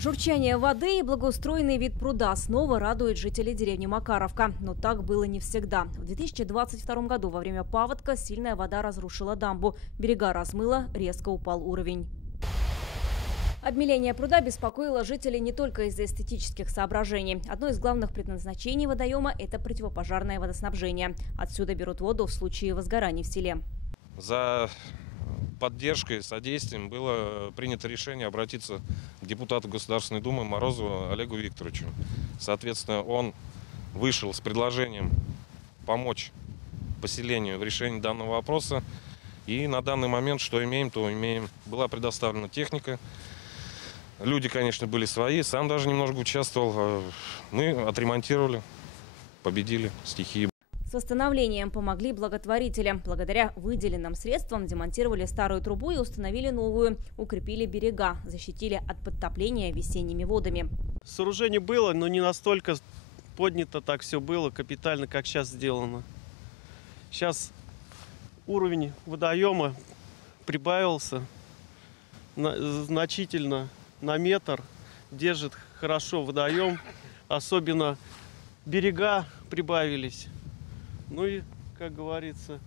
Журчание воды и благоустроенный вид пруда снова радует жителей деревни Макаровка. Но так было не всегда. В 2022 году во время паводка сильная вода разрушила дамбу. Берега размыло, резко упал уровень. Обмеление пруда беспокоило жителей не только из-за эстетических соображений. Одно из главных предназначений водоема – это противопожарное водоснабжение. Отсюда берут воду в случае возгораний в селе. За поддержкой, содействием было принято решение обратиться к депутату Государственной Думы Морозову Олегу Викторовичу. Соответственно, он вышел с предложением помочь поселению в решении данного вопроса. И на данный момент, что имеем, то имеем. Была предоставлена техника. Люди, конечно, были свои. Сам даже немножко участвовал. Мы отремонтировали, победили стихии. С восстановлением помогли благотворители. Благодаря выделенным средствам демонтировали старую трубу и установили новую. Укрепили берега, защитили от подтопления весенними водами. Сооружение было, но не настолько поднято так все было капитально, как сейчас сделано. Сейчас уровень водоема прибавился значительно на метр. Держит хорошо водоем. Особенно берега прибавились. Ну и, как говорится,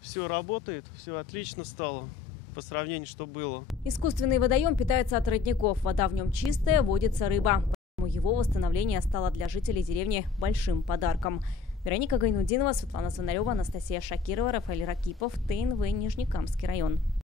все работает, все отлично стало по сравнению, что было. Искусственный водоем питается от родников. Вода в нем чистая, водится рыба. Поэтому его восстановление стало для жителей деревни большим подарком. Вероника Гайнудинова, Светлана Звонарева, Анастасия Шакирова, Рафаэль Ракипов, ТНВ, Нижнекамский район.